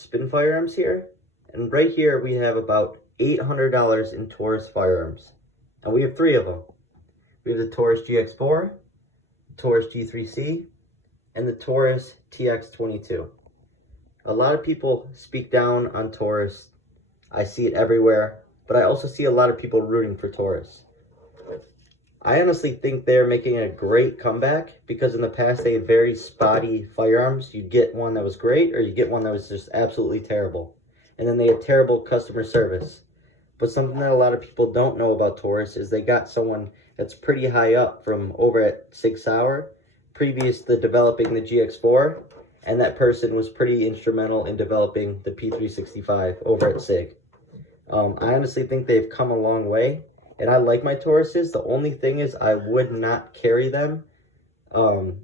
Spin Firearms here, and right here we have about $800 in Taurus firearms, and we have three of them. We have the Taurus GX4, the Taurus G3C, and the Taurus TX22. A lot of people speak down on Taurus. I see it everywhere, but I also see a lot of people rooting for Taurus. I honestly think they're making a great comeback because in the past they had very spotty firearms. You'd get one that was great or you get one that was just absolutely terrible. And then they had terrible customer service. But something that a lot of people don't know about Taurus is they got someone that's pretty high up from over at Sig Sauer, previous to developing the GX4, and that person was pretty instrumental in developing the P365 over at Sig. I honestly think they've come a long way. And I like my Tauruses. The only thing is I would not carry them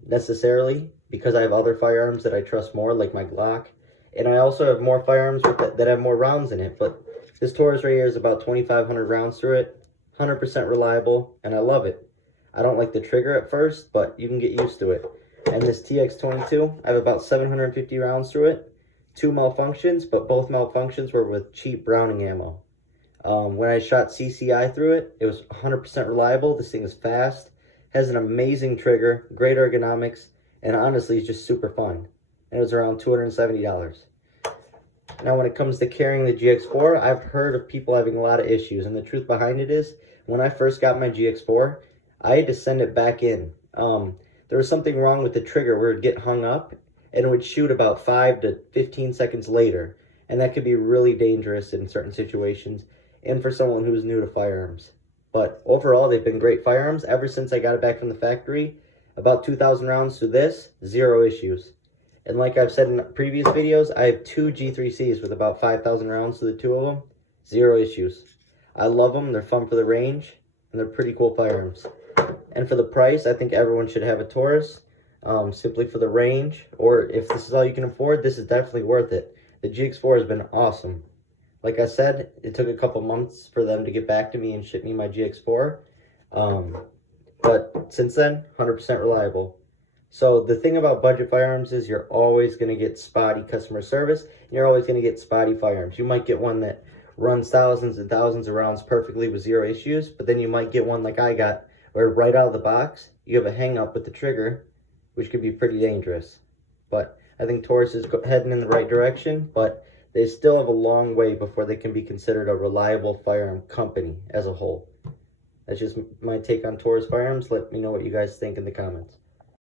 necessarily because I have other firearms that I trust more, like my Glock. And I also have more firearms that have more rounds in it. But this Taurus right here is about 2,500 rounds through it, 100% reliable, and I love it. I don't like the trigger at first, but you can get used to it. And this TX22, I have about 750 rounds through it. 2 malfunctions, but both malfunctions were with cheap Browning ammo. When I shot CCI through it, it was 100% reliable. This thing is fast, has an amazing trigger, great ergonomics, and honestly, it's just super fun. And it was around $270. Now, when it comes to carrying the GX4, I've heard of people having a lot of issues, and the truth behind it is, when I first got my GX4, I had to send it back in. There was something wrong with the trigger where it would get hung up, and it would shoot about 5 to 15 seconds later, and that could be really dangerous in certain situations. And for someone who's new to firearms. But overall, they've been great firearms ever since I got it back from the factory. About 2,000 rounds to this, 0 issues. And like I've said in previous videos, I have 2 G3Cs with about 5,000 rounds to the 2 of them, 0 issues. I love them, they're fun for the range, and they're pretty cool firearms. And for the price, I think everyone should have a Taurus, simply for the range, or if this is all you can afford, this is definitely worth it. The GX4 has been awesome. Like I said, it took a couple months for them to get back to me and ship me my GX4. But since then, 100% reliable. So the thing about budget firearms is you're always going to get spotty customer service. And you're always going to get spotty firearms. You might get one that runs thousands and thousands of rounds perfectly with 0 issues. But then you might get one like I got, where right out of the box, you have a hang up with the trigger, which could be pretty dangerous. But I think Taurus is heading in the right direction. But they still have a long way before they can be considered a reliable firearm company as a whole. That's just my take on Taurus firearms. Let me know what you guys think in the comments.